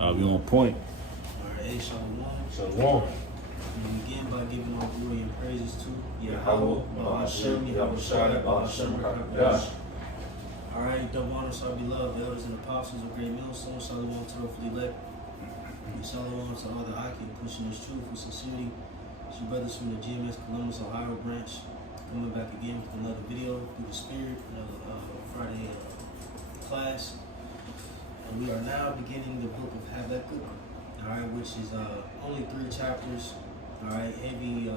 We on point. All right, hey, Shalom. Shalom. We begin by giving all glory and praises to Yahweh, Bahashem, Yahushua, Bahashem, Yeah. All right, double honors our beloved elders and apostles of great millstone. Shalom to the fully elect. And shalom to all the Aki pushing this truth with sincerity. It's your brothers from the GMS Col Ohio branch coming back again with another video through the spirit, another Friday class. And we are now beginning the book of Habakkuk, all right, which is only 3 chapters, all right, heavy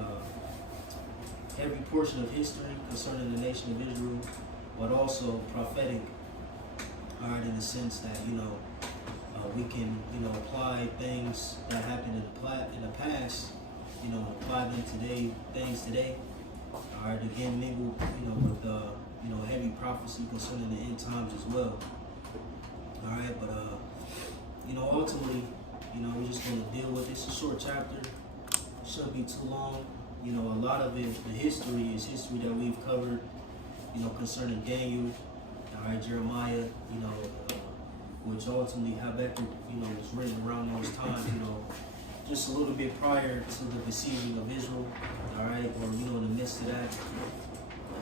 portion of history concerning the nation of Israel, but also prophetic, all right, in the sense that, we can, apply things that happened in the past, apply them today, all right, again, mingled, with, heavy prophecy concerning the end times as well. All right, but ultimately, we're just going to deal with this. It's a short chapter. It shouldn't be too long. A lot of it, the history is history that we've covered, concerning Daniel, all right, Jeremiah, which ultimately Habakkuk, was written around those times, just a little bit prior to the besieging of Israel, all right, or, in the midst of that,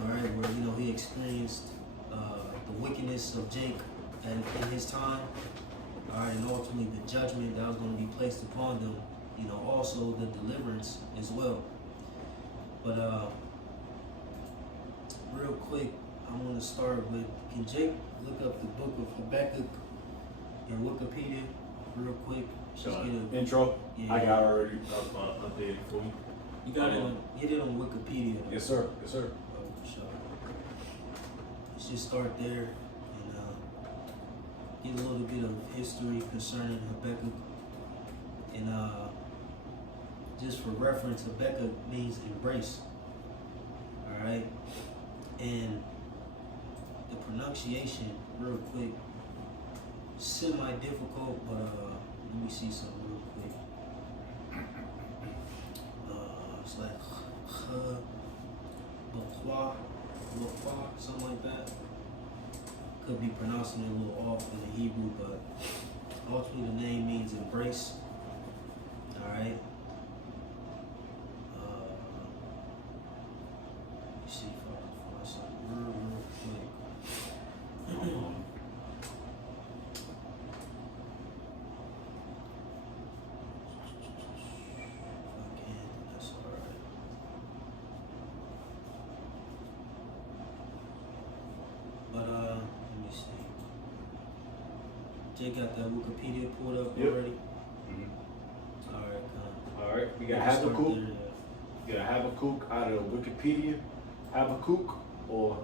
all right, where, he experienced the wickedness of Jacob and in his time, all right, and ultimately the judgment that was going to be placed upon them, also the deliverance as well. But real quick, I want to start with, can Jake look up the book of Habakkuk in Wikipedia real quick? Just get a intro. Yeah. I got already updated for you. You got it on, get it on Wikipedia. Yes, sir. Yes, sir. Oh, sure. Let's just start there and get a little bit of history concerning Habakkuk. And just for reference, Habakkuk means embrace. All right. And the pronunciation, real quick, semi-difficult, but let me see something real quick. It's like Habakkuk, something like that. Could be pronouncing it a little off in the Hebrew, but ultimately the name means embrace. All right. Let me see if I can find something real quick. Jay got that Wikipedia pulled up already? Mm-hmm. All right, we got Habakkuk. We got Habakkuk out of Wikipedia. Habakkuk, or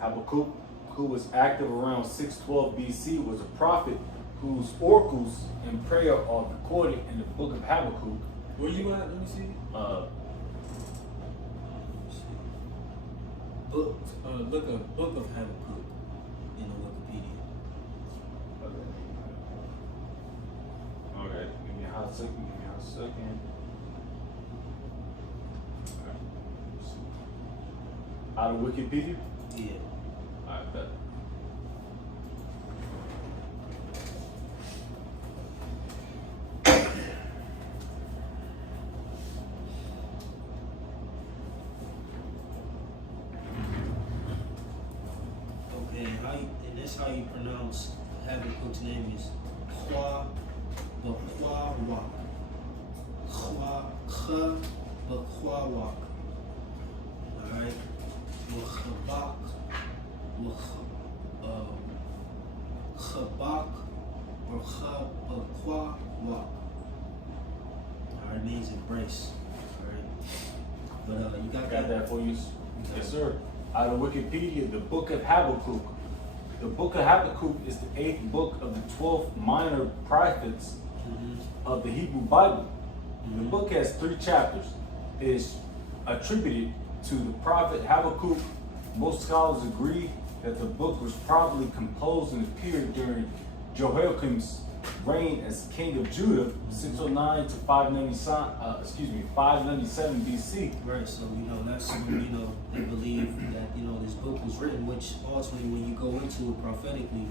Habakkuk, who was active around 612 BC, was a prophet whose oracles and prayer are recorded in the book of Habakkuk. Where you at? Let me see. Look up Book of Habakkuk in the Wikipedia. Okay, give me a hot second. Out of Wikipedia? Yeah. Alright, bet. Okay, and that's how you pronounce Habakkuk's name is Habakkuk. Alright. Chabak or Chabak. Alright, means embrace. Alright. But you got that for you? Yes, sir. Out of Wikipedia, the book of Habakkuk. The book of Habakkuk is the 8th book of the 12 minor prophets of the Hebrew Bible. The book has 3 chapters. It is attributed to the prophet Habakkuk. Most scholars agree that the book was probably composed and appeared during Jehoiakim's reign as king of Judah, 609 to 597 BC. Right, so that's when they believe that this book was written, which ultimately when you go into it prophetically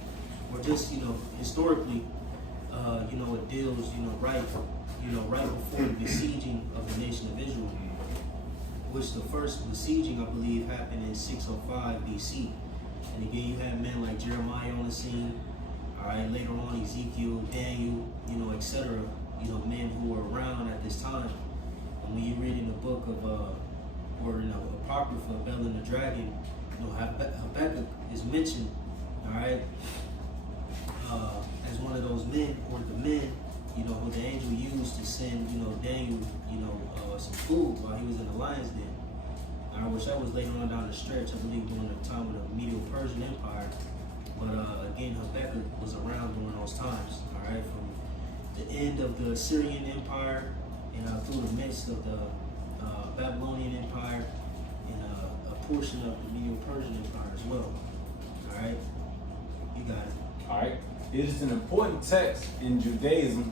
or just historically, it deals, right before the besieging of the nation of Israel, which the first besieging, I believe, happened in 605 BC. And again, you had men like Jeremiah on the scene. All right, later on, Ezekiel, Daniel, etc. Men who were around at this time. And when you read in the book of, Apocrypha, Bel and the Dragon, Habakkuk is mentioned, all right, as one of those men, or the men, who the angel used to send, Daniel, some food while he was in the lion's den. All right, which that was later on down the stretch, I believe, during the time of the Medo-Persian Empire. But again, Habakkuk was around during those times, all right, from the end of the Assyrian Empire and through the midst of the Babylonian Empire and a portion of the Medo-Persian Empire as well. All right, you got it. All right, it is an important text in Judaism,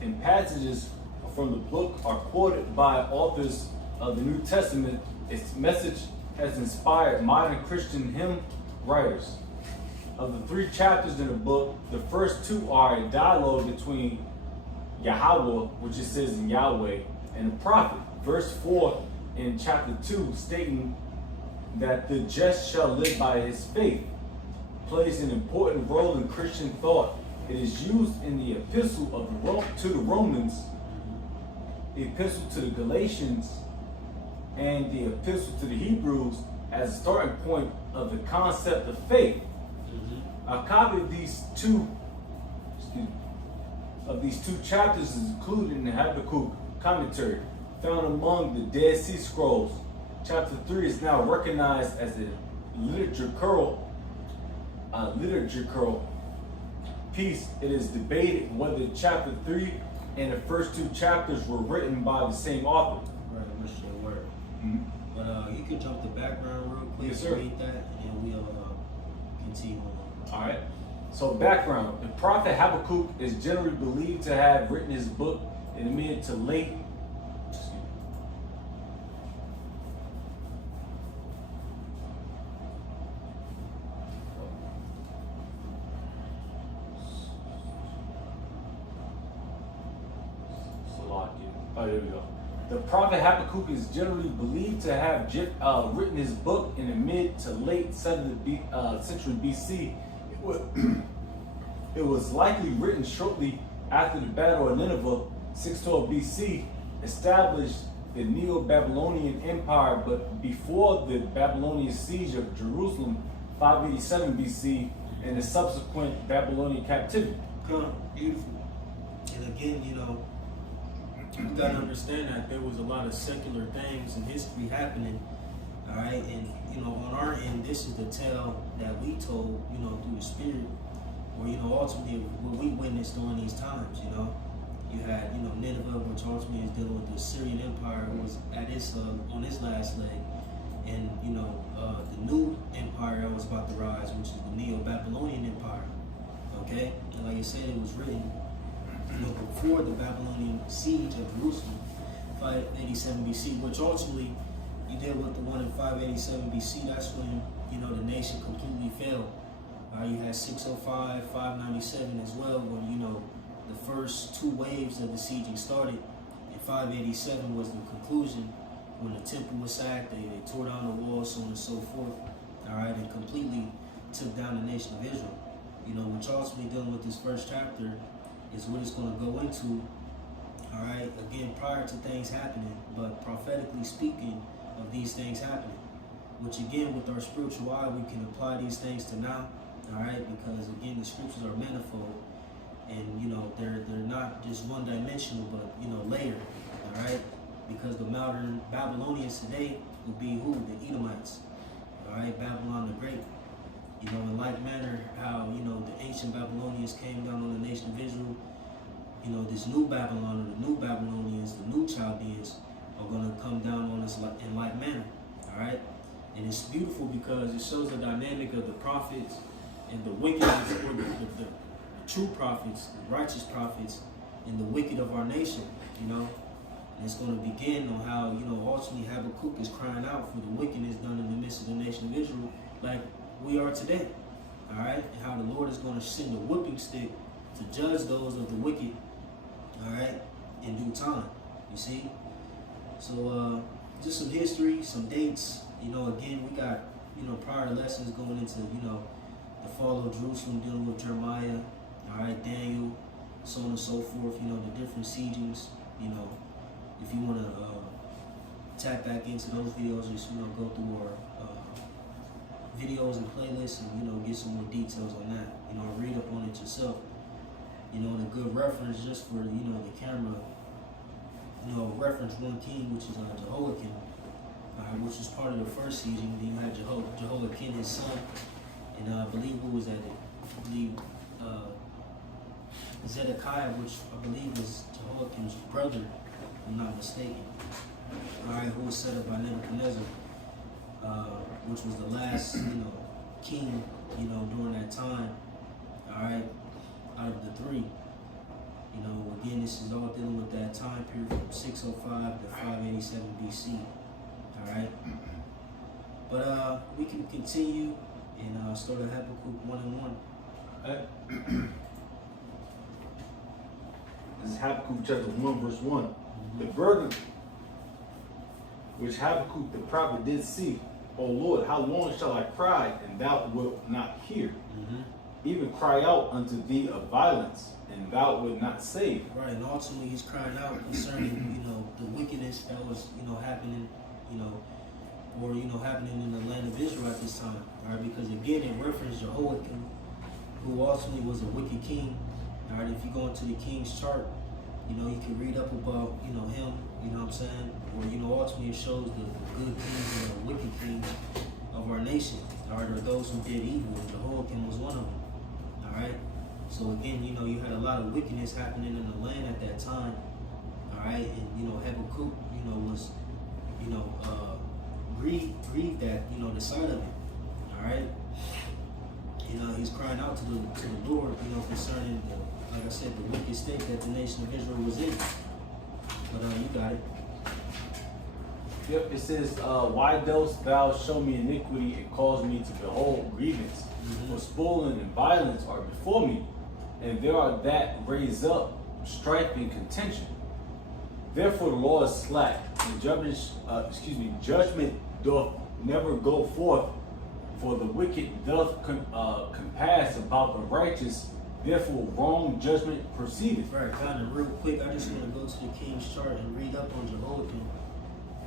and passages from the book are quoted by authors of the New Testament. Its message has inspired modern Christian hymn writers. Of the 3 chapters in the book, the first 2 are a dialogue between Yahweh, which it says in Yahweh, and the prophet. Verse 4 in chapter 2 stating that the just shall live by his faith plays an important role in Christian thought. It is used in the epistle to the Romans, the epistle to the Galatians, and the epistle to the Hebrews as a starting point of the concept of faith. A copy of these two chapters is included in the Habakkuk commentary found among the Dead Sea Scrolls. Chapter 3 is now recognized as a liturgical piece. It is debated whether chapter 3 and the first 2 chapters were written by the same author. Right, I wish they were. But you can jump the background real quick. Yes, sir. Read that, and we'll continue on. All right. So background: the prophet Habakkuk is generally believed to have written his book in the mid to late. Oh, there we go. The prophet Habakkuk is generally believed to have written his book in the mid to late 7th century BC. It was likely written shortly after the Battle of Nineveh, 612 BC, established the Neo-Babylonian Empire, but before the Babylonian siege of Jerusalem, 587 BC, and the subsequent Babylonian captivity. Beautiful. And again, you gotta understand that there was a lot of secular things in history happening, all right? And, on our end, this is the tale that we told, through the Spirit, or, ultimately what we witnessed during these times, You had, Nineveh, which ultimately is dealing with the Assyrian Empire, who was at its, on its last leg. And, the new empire that was about to rise, which is the Neo-Babylonian Empire, okay? And like I said, it was written before the Babylonian siege of Jerusalem, 587 BC, which ultimately you deal with the one in 587 BC. That's when, the nation completely fell. You had 605, 597 as well, when, the first 2 waves of the sieging started. And 587 was the conclusion, when the temple was sacked, they tore down the walls, so on and so forth, all right, and completely took down the nation of Israel. Which ultimately dealing with this first chapter is what it's going to go into, all right, again, prior to things happening, but prophetically speaking of these things happening, which again, with our spiritual eye, we can apply these things to now, all right, because again, the scriptures are manifold, and, they're not just one-dimensional, but, layered, all right, because the modern Babylonians today would be who? The Edomites, all right, Babylon the Great. In like manner, how, the ancient Babylonians came down on the nation of Israel, this new Babylon, or the new Babylonians, the new Chaldeans, are going to come down on us in like manner, all right? And it's beautiful because it shows the dynamic of the prophets and the wickedness, or the true prophets, the righteous prophets, and the wicked of our nation, And it's going to begin on how, ultimately Habakkuk is crying out for the wickedness done in the midst of the nation of Israel, like we are today, all right? And how the Lord is going to send a whipping stick judge those of the wicked, all right, in due time. You see? So just some history, some dates. Again, we got, prior lessons going into, the fall of Jerusalem, dealing with Jeremiah, all right, Daniel, so on and so forth, the different siegings. If you want to tap back into those videos, just, go through our videos and playlists and, get some more details on that. Read up on it yourself. And a good reference just for, the camera, reference 1 king, which is Jehoiakim, which was part of the first sieging. Then you had Jehoiakim, his son, and I believe who was that? I believe Zedekiah, which I believe was Jehoiakim's brother, if I'm not mistaken. All right, who was set up by Nebuchadnezzar, which was the last, king, during that time. All right, out of the 3. Again, this is all dealing with that time period from 605 to 587 BC. All right, but we can continue and start at Habakkuk 1:1. This is Habakkuk chapter 1, verse 1. The burden which Habakkuk the prophet did see, O Lord, how long shall I cry, and thou wilt not hear? Even cry out unto thee of violence, and thou wilt not save. Right, and ultimately he's crying out concerning, the wickedness that was, happening, or, happening in the land of Israel at this time. All right, because again, it referenced Jehoiakim, who ultimately was a wicked king. All right, if you go into the king's chart, you can read up about, him, what I'm saying? Or, ultimately it shows the good kings and the wicked kings of our nation. All right, or those who did evil. Jehoiakim was one of them. All right. So again, you had a lot of wickedness happening in the land at that time. All right, and Habakkuk, was, grieved at, the sight of it. All right. He's crying out to the Lord, concerning the, like I said, the wicked state that the nation of Israel was in. But you got it. Yep, it says, why dost thou show me iniquity and cause me to behold grievance? For spoiling and violence are before me, and there are that raise up strife and contention. Therefore the law is slack, and judgment doth never go forth, for the wicked doth compass about the righteous, therefore wrong judgment proceedeth. Right, kind of real quick, I just want to go to the king's chart and read up on Jehoiakim.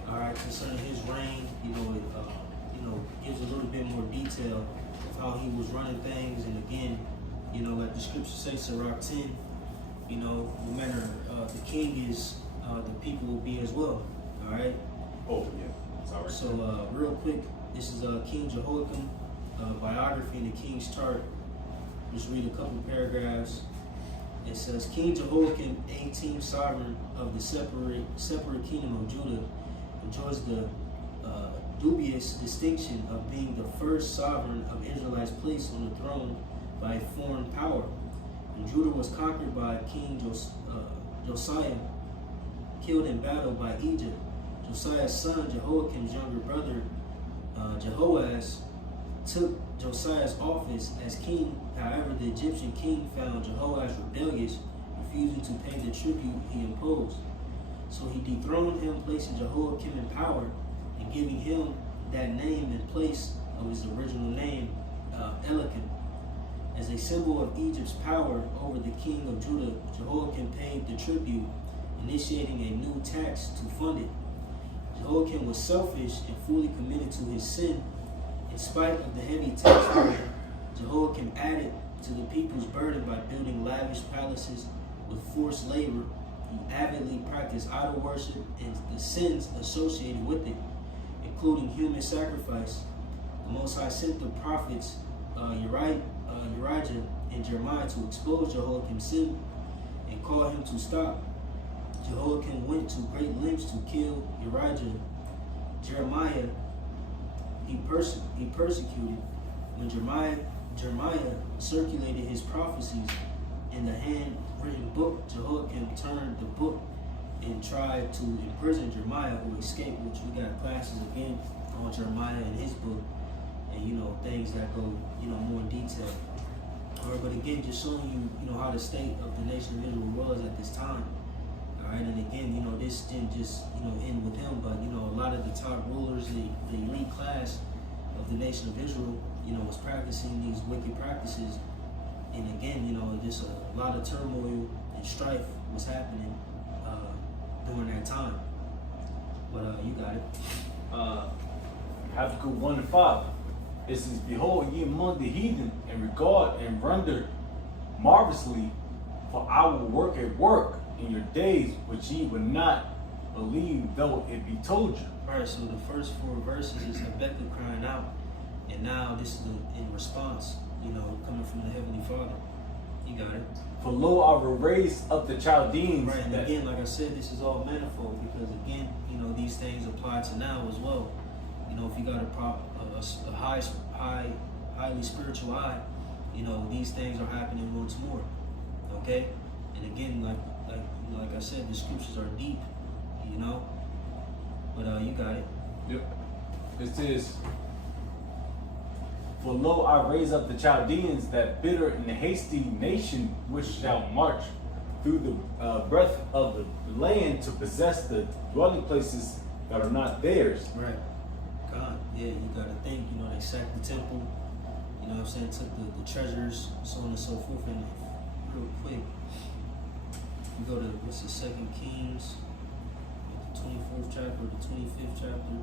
All right, concerning his reign, it gives a little bit more detail of how he was running things, and again, like the scripture says, Sirach 10, no matter the king is, the people will be as well. All right. Oh yeah, sorry. So real quick, this is King Jehoiakim biography in the king's chart. Just read a couple paragraphs. It says, King Jehoiakim, 18th sovereign of the separate kingdom of Judah, enjoys the dubious distinction of being the first sovereign of Israelites placed on the throne by a foreign power. And Judah was conquered by King Josiah, killed in battle by Egypt. Josiah's son, Jehoiakim's younger brother, Jehoaz, took Josiah's office as king. However, the Egyptian king found Jehoaz rebellious, refusing to pay the tribute he imposed. So he dethroned him, placing Jehoiakim in power and giving him that name in place of his original name, Elikim. As a symbol of Egypt's power over the king of Judah, Jehoiakim paid the tribute, initiating a new tax to fund it. Jehoiakim was selfish and fully committed to his sin. In spite of the heavy tax burden, Jehoiakim added to the people's burden by building lavish palaces with forced labor. He avidly practiced idol worship and the sins associated with it, including human sacrifice. The Most High sent the prophets Elijah and Jeremiah to expose Jehoiakim's sin and call him to stop. Jehoiakim went to great lengths to kill Jeremiah. He persecuted. When Jeremiah circulated his prophecies in the handwritten book, Jehoiakim turned the book and tried to imprison Jeremiah, who escaped, which we got classes again on Jeremiah and his book, and things that go more in detail. All right, but again, just showing you, how the state of the nation of Israel was at this time. All right, and again, this didn't just, end with him, but, a lot of the top rulers, the elite class of the nation of Israel, was practicing these wicked practices. And again, just a lot of turmoil and strife was happening during that time. But you got it. Habakkuk 1:5. It says, "Behold, ye among the heathen, and regard and render marvelously, for I will work a work in your days which ye would not believe, though it be told you." Right, so the first 4 verses is Habakkuk crying out, and now this is in response, coming from the Heavenly Father. You got it. "For lo, I will raise up the Chaldeans." Right, and again, like I said, this is all manifold because again, these things apply to now as well. If you got a highly spiritual eye, these things are happening once more. Okay, and again, like I said, the scriptures are deep. But you got it. Yep. It says, "For lo, I raise up the Chaldeans, that bitter and hasty nation, which shall march through the breadth of the land to possess the dwelling places that are not theirs." Right. God, yeah, you gotta think, they sacked the temple, took the treasures, so on and so forth. And real quick, you go to, what's the 2 Kings, the 24th chapter, the 25th chapter,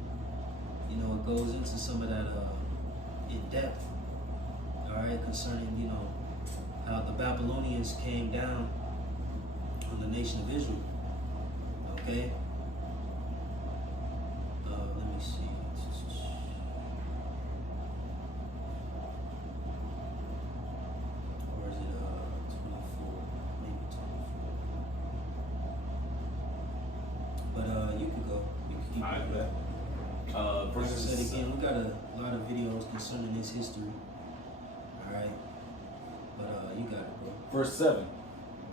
it goes into some of that in depth, all right, concerning, how the Babylonians came down on the nation of Israel, okay? Let me see. Or is it 24? Maybe 24. But you can go. You can keep Alright, going. Like I said verses again, we got a lot of videos concerning this history. All right, but you got it, bro. Verse 7.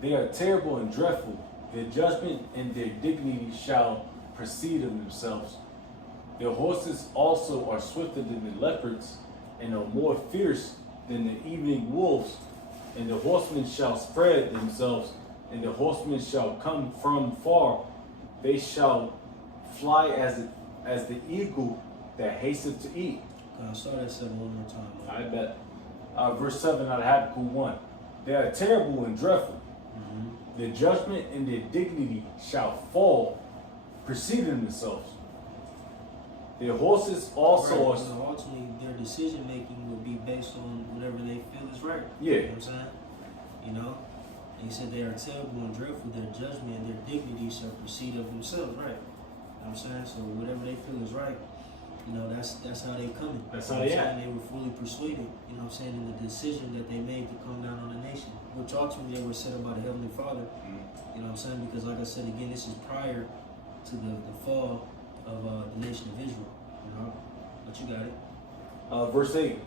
"They are terrible and dreadful. Their judgment and their dignity shall proceed of themselves. Their horses also are swifter than the leopards, and are more fierce than the evening wolves. And the horsemen shall spread themselves, and the horsemen shall come from far. They shall fly as the eagle that hasteth to eat." Start that 7 one more time. I bet. Verse 7 out of Habakkuk 1. "They are terrible and dreadful. Their judgment and their dignity shall fall, preceding themselves. Their horses also right. are." Ultimately, their decision making will be based on whatever they feel is right. Yeah. You know what I'm saying? And he said they are terrible and dreadful. Their judgment and their dignity shall proceed of themselves. Right. You know what I'm saying? So whatever they feel is right, that's how they coming. That's how they act. They were fully persuaded, in the decision that they made to come down on the nation, which ultimately they were set up by the Heavenly Father. You know what I'm saying? Because like I said again, this is prior to the fall of the nation of Israel. But you got it. Verse 8.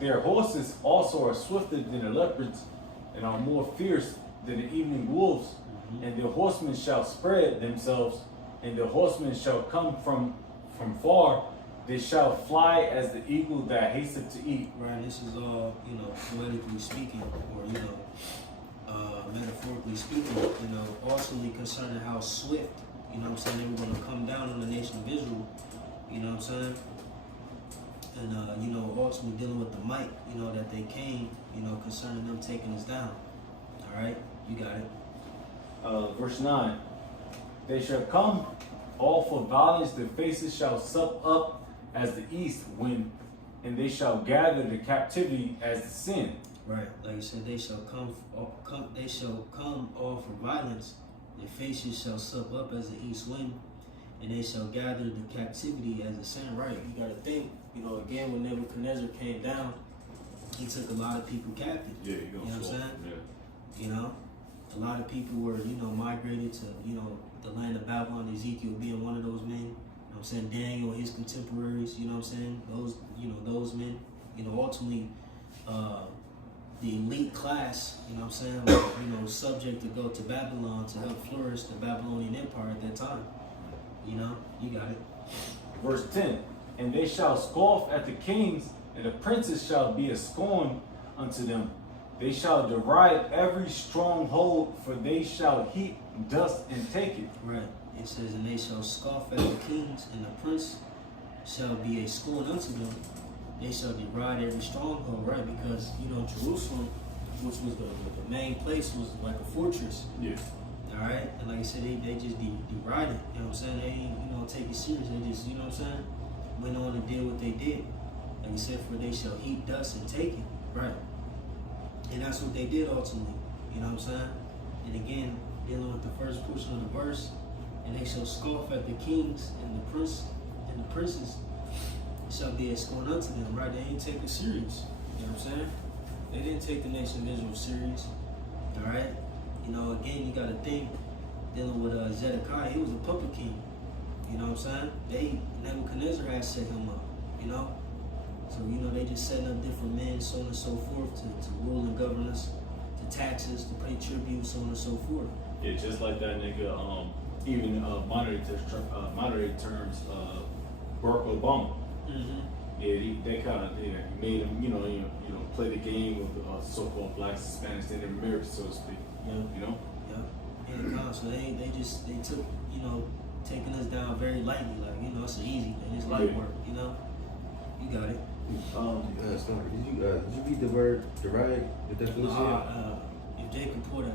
"Their horses also are swifter than the leopards, and are more fierce than the evening wolves. And their horsemen shall spread themselves, and their horsemen shall come from far. They shall fly as the eagle that hasteth to eat." Right, this is all, poetically speaking, or, metaphorically speaking, ultimately concerning how swift, they were going to come down on the nation of Israel, and, ultimately dealing with the might, that they came, concerning them taking us down. All right, you got it. Verse 9. "They shall come all for violence, their faces shall sup up as the east wind, and they shall gather the captivity as the sin." Right, like I said, they shall come all for violence, their faces shall sup up as the east wind, and they shall gather the captivity as the sin. Right, you got to think, again, when Nebuchadnezzar came down, he took a lot of people captive. Yeah, you know what I'm saying? A lot of people were, migrated to, the land of Babylon, Ezekiel being one of those men. You know what I'm saying? Daniel and his contemporaries, you know what I'm saying? Those men, ultimately, the elite class, you know what I'm saying, were, subject to go to Babylon to help flourish the Babylonian Empire at that time. You got it. Verse 10. "And they shall scoff at the kings, and the princes shall be a scorn unto them. They shall deride every stronghold, for they shall heap dust and take it. Right. It says, and they shall scoff at the kings, and the prince shall be a scorn unto them. They shall deride every stronghold, right? Because, Jerusalem, which was the main place, was like a fortress. Yes. All right? And like I said, they just deride it. You know what I'm saying? They ain't, take it serious. They just, you know what I'm saying? Went on and did what they did. Like I said, for they shall heap dust and take it. Right. And that's what they did ultimately. You know what I'm saying? And again, dealing with the first portion of the verse, and they shall scoff at the kings and the princes shall be a scorn unto them, right? They ain't take it serious. You know what I'm saying? They didn't take the nation of Israel serious. All right? Again, you got to think, dealing with Zedekiah, he was a puppet king. You know what I'm saying? Nebuchadnezzar had set him up, So, they just setting up different men, so on and so forth, to rule and govern us, to taxes, to pay tribute, so on and so forth. Yeah, just like that nigga, even monetary terms, Barack Obama. Mm-hmm. Yeah, they kind of he made him, play the game of the so-called blacks, Hispanics, and Americans, so to speak. Yeah. Yeah. And so they took, taking us down very lightly, like, it's an easy thing, it's light work, You got it. Did you read the word deride, the definition? If Jay can pour that,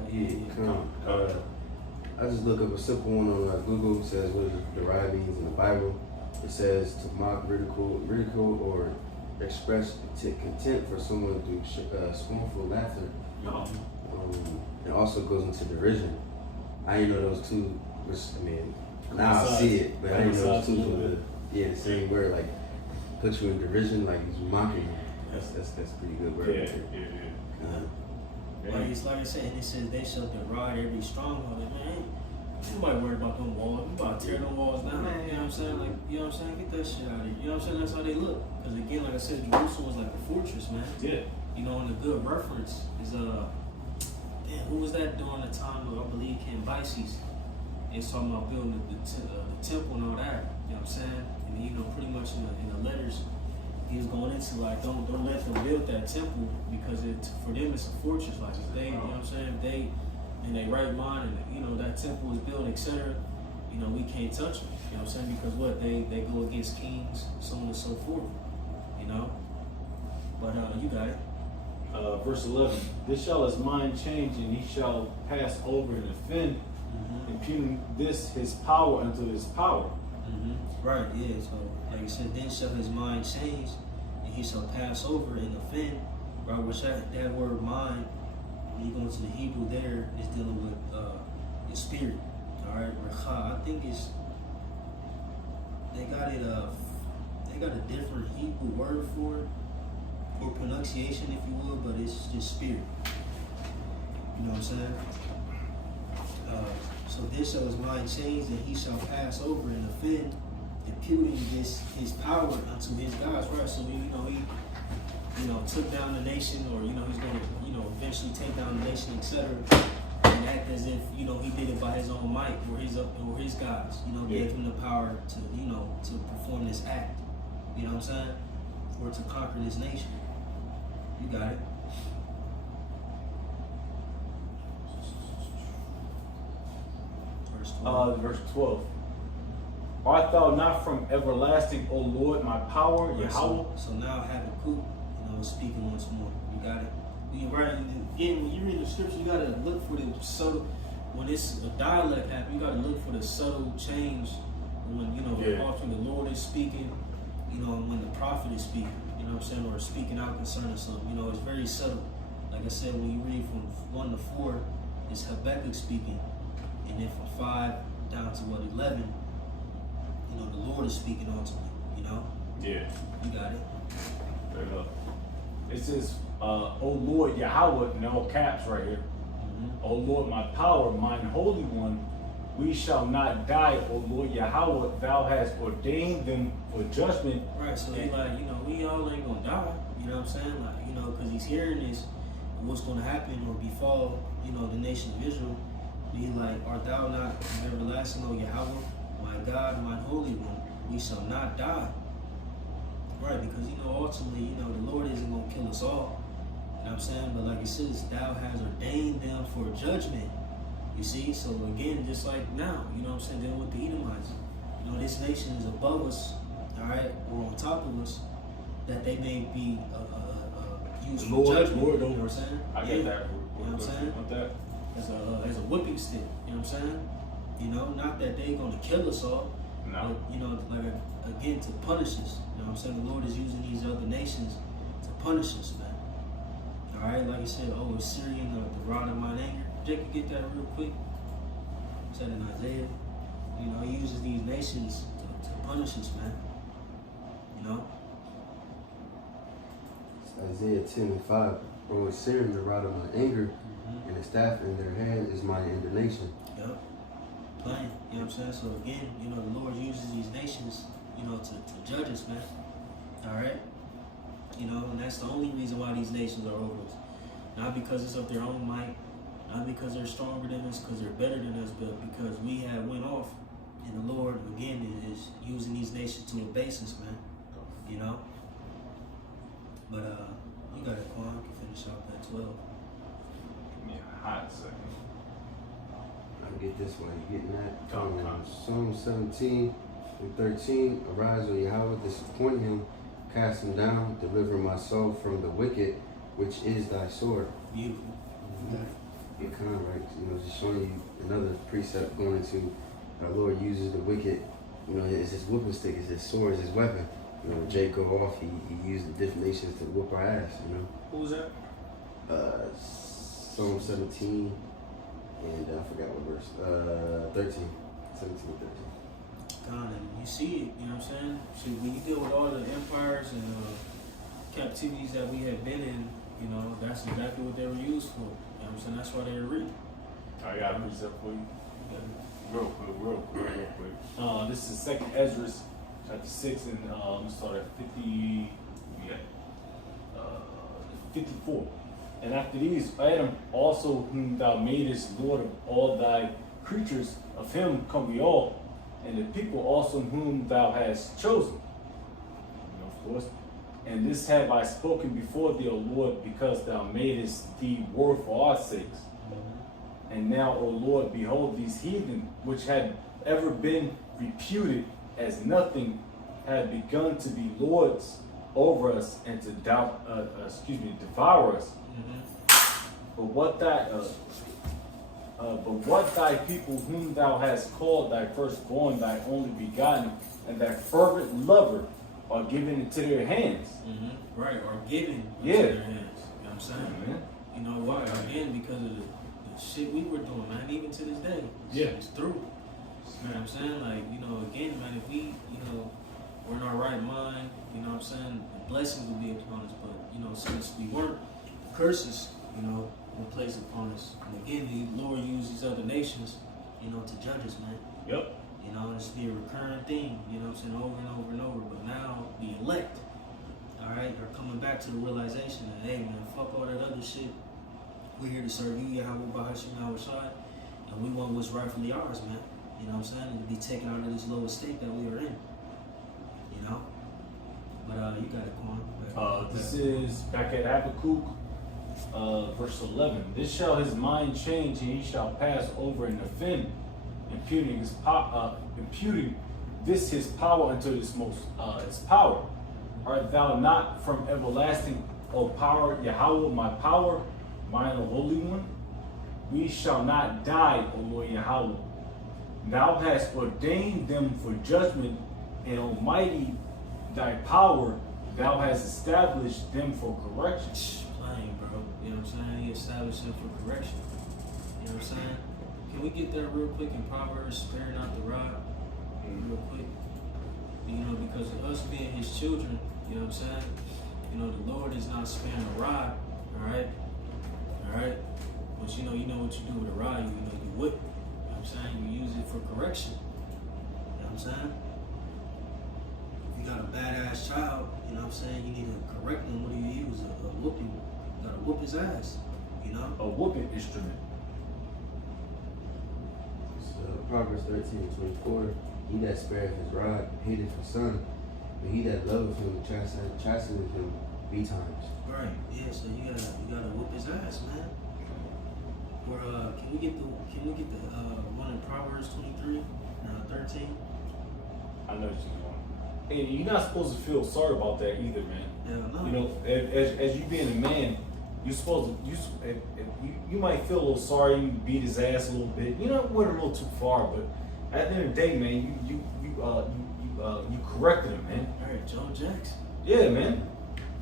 I just look up a simple one on Google. It says what deride means in the Bible. It says to mock, ridicule, or express contempt for someone through scornful laughter. It also goes into derision. I didn't know those two. Now I see it, but I didn't know those two were the same word. Like put you in derision, like he's mocking you. That's pretty good word. Like it's like I said, and it says they shall deride every stronghold. Man, nobody worried about them walls. We about to tear them walls down. You know what I'm saying? Like, get that shit out of here. You know what I'm saying? That's how they look. Because again, like I said, Jerusalem was like a fortress, man. Yeah. And a good reference is who was that during the time of, I believe, Cambyses? It's talking about building the temple and all that. You know what I'm saying? And pretty much in the letters, he was going into like, don't let them build that temple because for them it's a fortress. Like if they, you know what I'm saying? If they in their right mind and that temple was built, etc. We can't touch them. You know what I'm saying? Because what they go against kings, so on and so forth. But you got it. Verse 11, this shall his mind change, and he shall pass over and offend, imputing this his power unto his power. Right, yeah. So, like I said, then shall his mind change, and he shall pass over and offend. Right, which that word mind, when you go into the Hebrew there, is dealing with your spirit. All right, Recha. I think they got a different Hebrew word for it, or pronunciation, if you will, but it's just spirit. You know what I'm saying? So this shall his mind change, and he shall pass over and offend, imputing his power unto his gods. Right. So he took down the nation, or he's going to eventually take down the nation, etc. And act as if he did it by his own might, or his gods. Gave him the power to to perform this act. You know what I'm saying? Or to conquer this nation. You got it. Verse 12. Art thou not from everlasting, O Lord, my power, Yahweh? So now Habakkuk, speaking once more. You got it. Again, when you read the scripture, you gotta look for the subtle. When it's a dialect happen, you gotta look for the subtle change. When often the Lord is speaking, when the prophet is speaking. You know what I'm saying, or speaking out concerning something. It's very subtle. Like I said, when you read from 1 to 4, it's Habakkuk speaking. And then from 5 down to 11, the Lord is speaking ultimately, Yeah. You got it. Fair enough. It says, O Lord Yahweh, in all caps right here. O Lord, my power, mine holy one, we shall not die, O Lord Yahweh, thou hast ordained them for judgment. Right, so they like, we all ain't gonna die. You know what I'm saying? Like, because he's hearing this, what's gonna happen or befall, the nation of Israel. Be like, art thou not everlasting, O Yahweh, my God, my holy one, we shall not die. Right, because ultimately, the Lord isn't gonna kill us all. know what I'm saying? But like it says, thou has ordained them for judgment. You see? So again, just like now, you know what I'm saying, dealing with the Edomites. You know, this nation is above us, all right, or on top of us, that they may be used for judgment. You know what I'm saying? I get that. You know what I'm saying? Want that? As a whipping stick. You know what I'm saying? You know, not that they're gonna kill us all, No. but you know, like again, to punish us. You know what I'm saying? The Lord is using these other nations to punish us, man. All right, like I said, Syrian, the rod of mine anger. Jake, you get that real quick. Said in Isaiah. You know, he uses these nations to punish us, man. You know? It's Isaiah 10:5. O Syrian, the rod of my anger, and the staff in their hand is my indignation. Yep. Plain. You know what I'm saying? So again, you know, the Lord uses these nations, you know, to judge us, man. All right? You know, and that's the only reason why these nations are over us. Not because it's of their own might, not because they're stronger than us, because they're better than us, but because we have went off. And the Lord, again, is using these nations to abase us, man. You know? But, you got it, Quan. You can finish off that 12. Give me a hot second. I get this one. You getting that? Come. Psalm 17 and 13. Arise, O Yahweh, disappoint him, cast him down, deliver my soul from the wicked, which is thy sword. Beautiful. Get kind of right. You know, just showing you another precept going into our Lord uses the wicked. You know, it's his whooping stick, it's his sword, it's his weapon. You know, Jake go off, he used the different nations to whoop our ass, you know. Who was that? Psalm 17, and I forgot what verse. 13. 17, 13. God, and you see it, you know what I'm saying? See, when you deal with all the empires and captivities that we have been in, you know, that's exactly what they were used for. You know what I'm saying? That's why they were reading. I got a precept for you. Real quick. This is 2nd Ezra, chapter 6, and let's start at 54. And after these, Adam also, whom thou madest Lord of all thy creatures, of him come we all, and the people also whom thou hast chosen. You know, of course. And this have I spoken before thee, O Lord, because thou madest thee word for our sakes. And now, O Lord, behold these heathen, which had ever been reputed as nothing, had begun to be lords over us and to devour us. But what thy people whom thou hast called thy firstborn, thy only begotten, and thy fervent lover are given into their hands. Right, or given Yeah. into their hands. You know what I'm saying? Man. You know why? Again, because of the shit we were doing, man, even to this day. It's through. You know what I'm saying? Like, you know, again, man, if we, you know, we're in our right mind, you know what I'm saying, the blessings will be upon us. But, you know, since we weren't, curses, you know, were placed upon us. And again, the Lord used these other nations, you know, to judge us, man. Yep. You know, it's be a recurring thing, you know what I'm saying, over and over and over. But now, the elect, all right, are coming back to the realization that, hey, man, fuck all that other shit. We're here to serve you, Yahweh Bahashim Yahushai, and we want what's rightfully ours, man. You know what I'm saying? And to be taken out of this lower state that we are in. You know? But you got it, Quan. This is back at Habakkuk, verse 11. This shall his mind change, and he shall pass over and offend, imputing this his power unto his power. Art thou not from everlasting, O power, Yahweh, my power, mine, O Holy One? We shall not die, O Lord Yahweh. Thou hast ordained them for judgment, and Almighty thy power, thou hast established them for correction. Plain, bro. You know what I'm saying? He established them for correction. You know what I'm saying? Can we get that real quick in Proverbs, sparing not the rod? Real quick. You know, because of us being his children, you know what I'm saying? You know, the Lord is not sparing a rod, alright? Alright? But you know what you do with a rod, you know, you whip it. You know what I'm saying? You use it for correction. You know what I'm saying? If you got a badass child, you know what I'm saying, you need to correct him. What do you use? A whooping. You gotta whoop his ass. You know? A whooping instrument. Proverbs 13:24. He that spareth his rod hateth his son, but he that loveth him chasteneth him B times. Right. Yeah. So you gotta whoop his ass, man. Or can we get the one in Proverbs 23, 13? I know what you're doing. And you're not supposed to feel sorry about that either, man. Hell no. You know, as you being a man, you're supposed to you might feel a little sorry. You beat his ass a little bit. You know, went a little too far, but at the end of the day, man, you corrected him, man. All right, Joe Jackson. Yeah, man.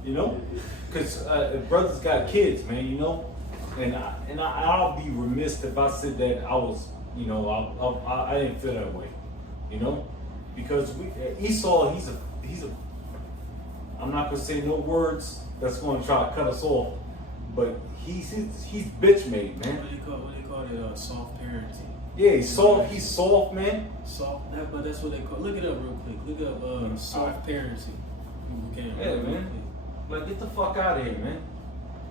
You know, because brothers got kids, man. You know, and I'll be remiss if I said that I was, you know, I didn't feel that way. You know, because Esau, he's a. I'm not gonna say no words that's gonna try to cut us off, but he's bitch made, man. What do they call it? Soft parenting. Yeah, he's soft. He's soft, man. Soft, but that's what they call. Look it up real quick. Look up soft parenting. Okay, Yeah, man. Like, get the fuck out of here, man.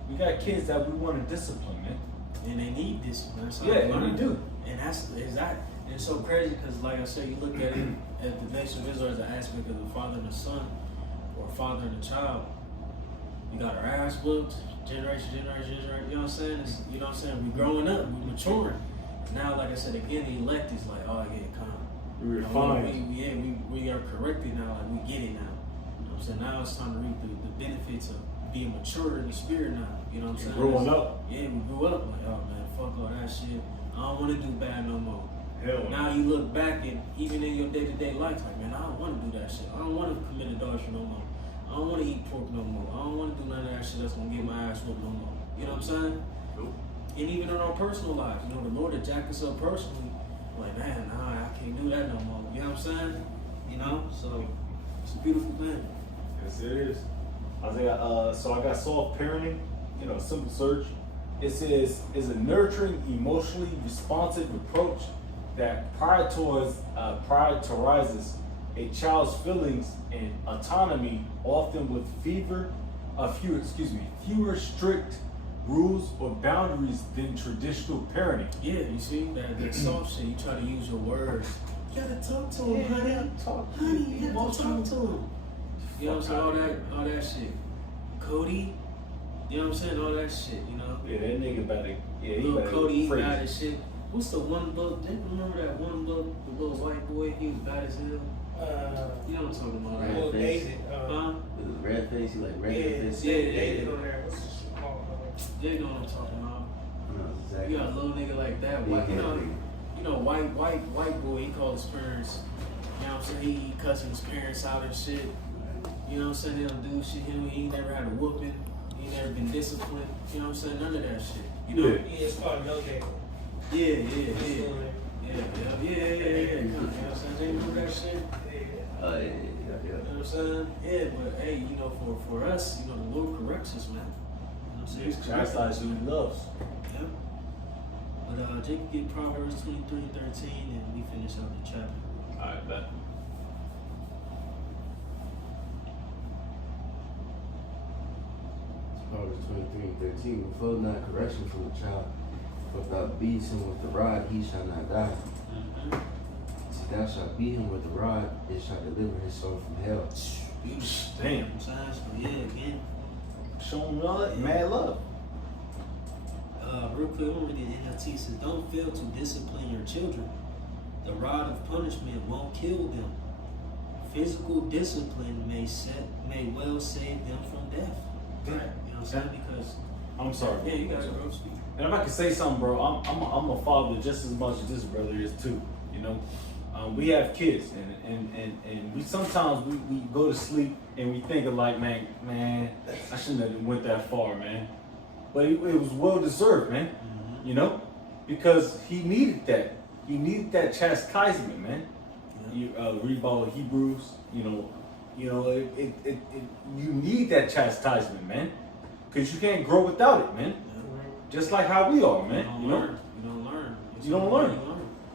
We got kids that we want to discipline, man. And they need discipline. That's how Yeah, they learn. and they do. And that's exactly. And it's so crazy because, like I said, you look at it as the nation of Israel as an aspect of the father and the son, or father and the child. You got our ass whooped, generation. You know what I'm saying? You know what I'm saying? We growing up, we maturing. Now, like I said again, the elect is like, oh yeah, come on. We refined. We are corrected now. Like we get it now. You know what I'm saying? Now it's time to reap the benefits of being mature in the spirit now. You know what I'm saying? Growing up. Yeah, we grew up like, oh man, fuck all that shit. I don't want to do bad no more. Hell no. Now you look back and even in your day-to-day life, like, man, I don't want to do that shit. I don't want to commit adultery no more. I don't want to eat pork no more. I don't want to do none of that shit that's going to get my ass whooped no more. You know what I'm saying? Nope. And even in our personal lives, you know, the Lord had jacked us up personally. Like, man, nah, I can't do that no more. You know what I'm saying? You know? So, it's a beautiful thing. Yes, it is. So I got soft parenting, you know, simple search. It says, is a nurturing, emotionally responsive approach that prioritizes a child's feelings and autonomy, often with fewer strict rules or boundaries than traditional parenting. Yeah, you see, that soft shit, you try to use your words. You gotta talk to him, honey. You have to talk to him. You know what I'm saying? All that shit. Cody, you know what I'm saying? All that shit, you know? Yeah, that nigga better. Yeah, he Little better. Cody, he crazy. bad as shit. What's the one book? Remember that one book, the little white boy? He was bad as hell. You know what I'm talking about, right? Red face. Huh? With his red face, he like red face. Yeah. David on there. What's this shit called? You know what I'm talking about. No, exactly. You got a little nigga like that. You know, white boy, he called his parents, you know what I'm saying? He cussing his parents out and shit. You know what I'm saying? They don't do shit. He ain't never had a whooping. He ain't never been disciplined. You know what I'm saying? None of that shit. You know? Yeah, it's called No Game. Yeah. You know what I'm saying? They do that shit. Oh, yeah. You know what I'm saying? Yeah, but hey, you know, for us, you know, the Lord corrects us, man. You know what I'm saying? He's chastised who he loves. Yeah. But Jacob get Proverbs 23:13, and we finish out the chapter. Alright, bet. Proverbs 23:13. Withhold not correction from the child, but if thou beatest him with the rod, he shall not die. See, thou shalt beat him with the rod, it shall deliver his soul from hell. Damn. So yeah, again. Show him love, mad love. Real quick, I'm reading NLT. It says, don't fail to discipline your children. The rod of punishment won't kill them. Physical discipline may well save them from death. Right. You know what I'm saying? Because I'm sorry. yeah, you guys are bro speak. And if I can say something, bro, I'm a father just as much as this brother is too. You know, we have kids, and we sometimes we go to sleep and we think of like, man, I shouldn't have went that far, man. But it was well deserved, man. Mm-hmm. You know, because he needed that. He needed that chastisement, man. Yeah. You read about Hebrews. You need that chastisement, man, because you can't grow without it, man. Just like how we are, man. You don't learn.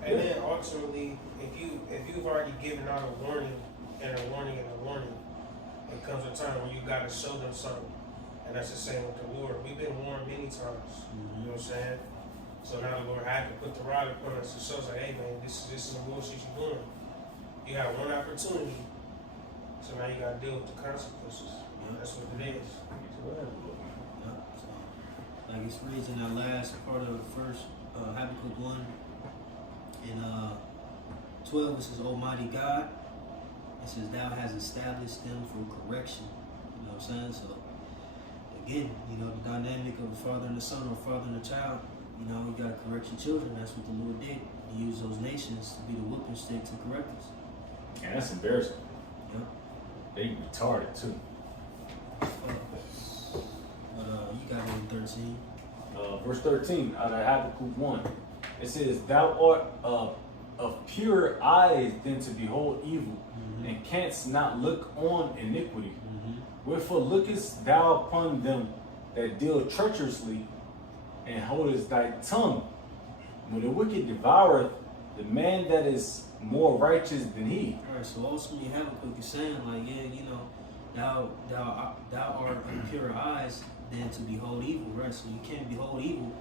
And then ultimately, if you've already given out a warning and a warning and a warning, it comes a time when you gotta show them something. And that's the same with the Lord. We've been warned many times. You know what I'm saying? So now the Lord had to put the rod upon us to show us, like, hey man, this is some bullshit you're doing. You have one opportunity, so now you gotta deal with the consequences. That's what it is. Yeah. So, like it reads in that last part of the first Habakkuk 1 and 12, it says, Almighty God, it says, Thou hast established them for correction. You know what I'm saying? So, again, you know, the dynamic of a father and a son or a father and a child, you know, you got to correct your children. That's what the Lord did. He used those nations to be the whooping stick to correct us. And that's embarrassing. Yeah. They retarded too. But you got it in 13. Verse 13 out of Habakkuk 1. It says, Thou art of purer eyes than to behold evil, and canst not look on iniquity. Wherefore lookest thou upon them that deal treacherously, and holdest thy tongue. When the wicked devoureth the man that is more righteous than he. Alright, so ultimately Habakkuk is saying, like, yeah, you know, thou art of purer eyes than to behold evil, right? So you can't behold evil.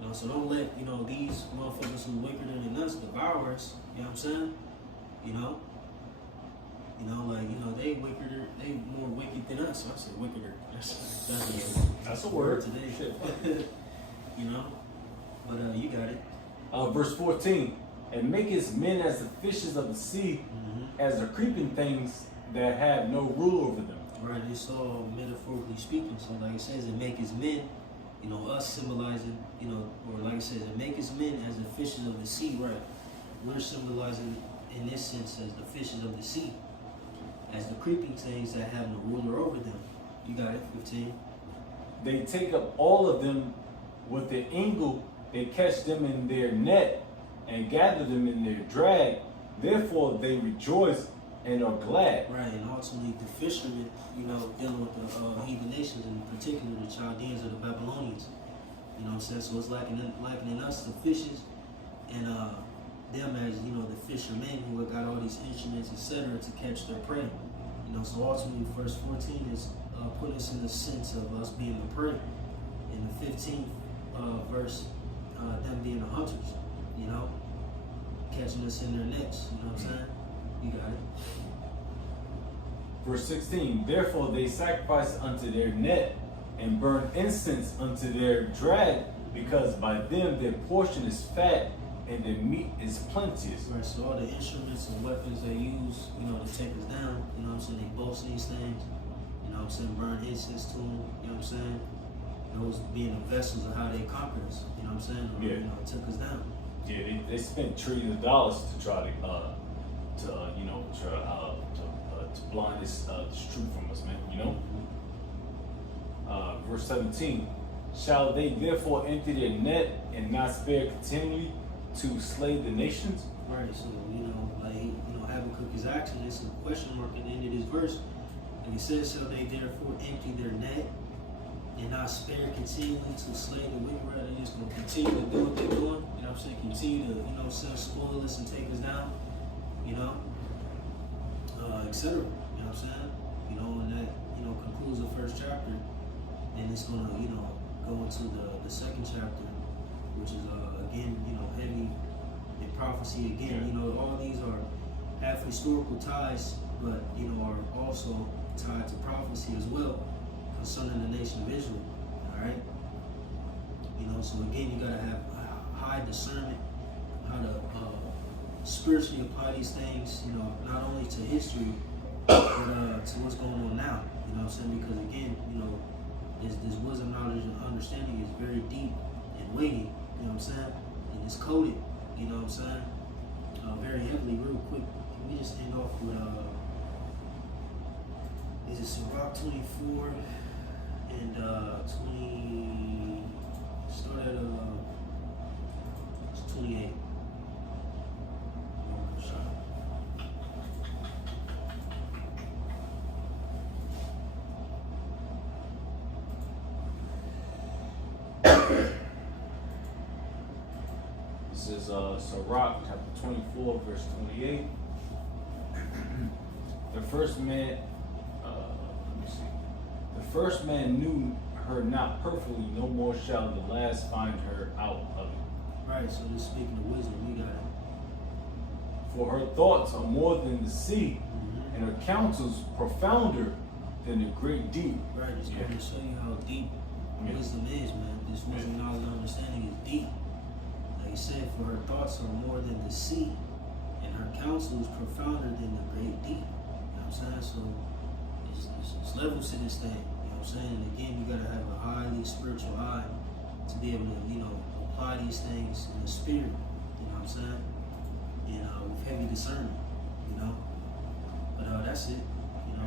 You know, so don't let, you know, these motherfuckers who wickeder than us devour us. You know what I'm saying? You know, like, you know, they wickeder, they more wicked than us. So I said wickeder. That's a word today. You know, but you got it. Verse 14. And makest men as the fishes of the sea, as the creeping things that have no rule over them. Right, it's all metaphorically speaking. So like it says, it makes men, you know, us symbolizing, you know, or like it says, it makes men as the fishes of the sea, right? We're symbolizing in this sense as the fishes of the sea, as the creeping things that have no ruler over them. You got it, 15. They take up all of them with the angle, they catch them in their net and gather them in their drag. Therefore they rejoice and are glad. Right, and ultimately the fishermen, you know, dealing with the heathen nations, in particular the Chaldeans or the Babylonians. You know what I'm saying? So it's likening us, the fishes, and them as, you know, the fishermen who have got all these instruments, etc., to catch their prey. You know, so ultimately verse 14 is putting us in the sense of us being the prey. In the 15th verse, them being the hunters, you know, catching us in their nets. You know what I'm saying? You got it. Verse 16, therefore they sacrifice unto their net and burn incense unto their drag, because by them their portion is fat and their meat is plenteous. Right, so all the instruments and weapons they use, you know, to take us down, you know what I'm saying, they boast these things, you know what I'm saying, burn incense to them, you know what I'm saying, those being the vessels of how they conquered us, you know what I'm saying, or, you know, took us down. Yeah, they spent trillions of dollars to try to blind this truth from us, man. You know. Verse 17: Shall they therefore empty their net and not spare continually to slay the nations? Right. So you know, like Habakkuk is asking, it's a question mark at the end of this verse. And he says, shall they therefore empty their net and not spare continually to slay the wicked? Right? They're just gonna continue to do what they're doing. You know what I'm saying? Continue to, you know, spoil us and take us down. You know, etc. You know what I'm saying? You know, and that, you know, concludes the first chapter, and it's gonna, you know, go into the second chapter, which is again, you know, heavy in prophecy again. You know, all these are half historical ties, but you know, are also tied to prophecy as well concerning the nation of Israel. All right. You know, so again, you gotta have high discernment, how to spiritually apply these things, you know, not only to history, but to what's going on now. You know what I'm saying? Because again, you know, this wisdom, knowledge, and understanding is very deep and weighty. You know what I'm saying? And it's coded. You know what I'm saying? Very heavily. Real quick, can we just end off with is it Sirach 24 and 20? Start at 28. This is Sirach chapter 24, verse 28. The first man, the first man knew her not perfectly, no more shall the last find her out of it. Right, so just speaking of wisdom, we got it. For her thoughts are more than the sea, and her counsels profounder than the great deep. Right, it's Yeah. going to show you how deep Yeah. wisdom is, man. This wisdom, knowledge, and understanding is deep. Like you said, for her thoughts are more than the sea, and her counsel is profounder than the great deep. You know what I'm saying? So it's levels to this thing. You know what I'm saying? And again, you got to have a highly spiritual eye to be able to, apply these things in the spirit. You know what I'm saying? And with heavy discernment. But that's it.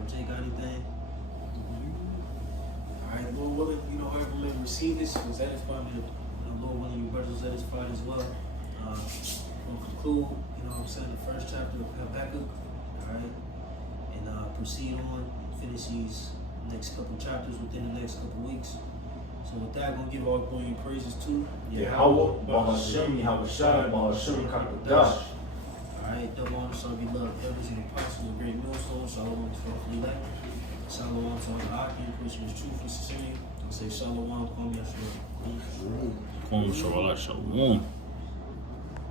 Jay, got anything? Alright, Lord willing, whoever may receive this was edified. Lord willing, your brothers are satisfied as well. We'll conclude, the first chapter of Habakkuk, alright, and proceed on and finish these next couple chapters within the next couple weeks. So with that, we're gonna give all glory and praises to Yahweh, Bahashem, Yahushai, Bahashem, Kakadash. Alright, double honor, so beloved elders and apostles of great millstone, shalom to all the elect, shalom to all the occupant, preaching his truth and sincerity. I'll say shalom, Kwame Yashua. Shalom.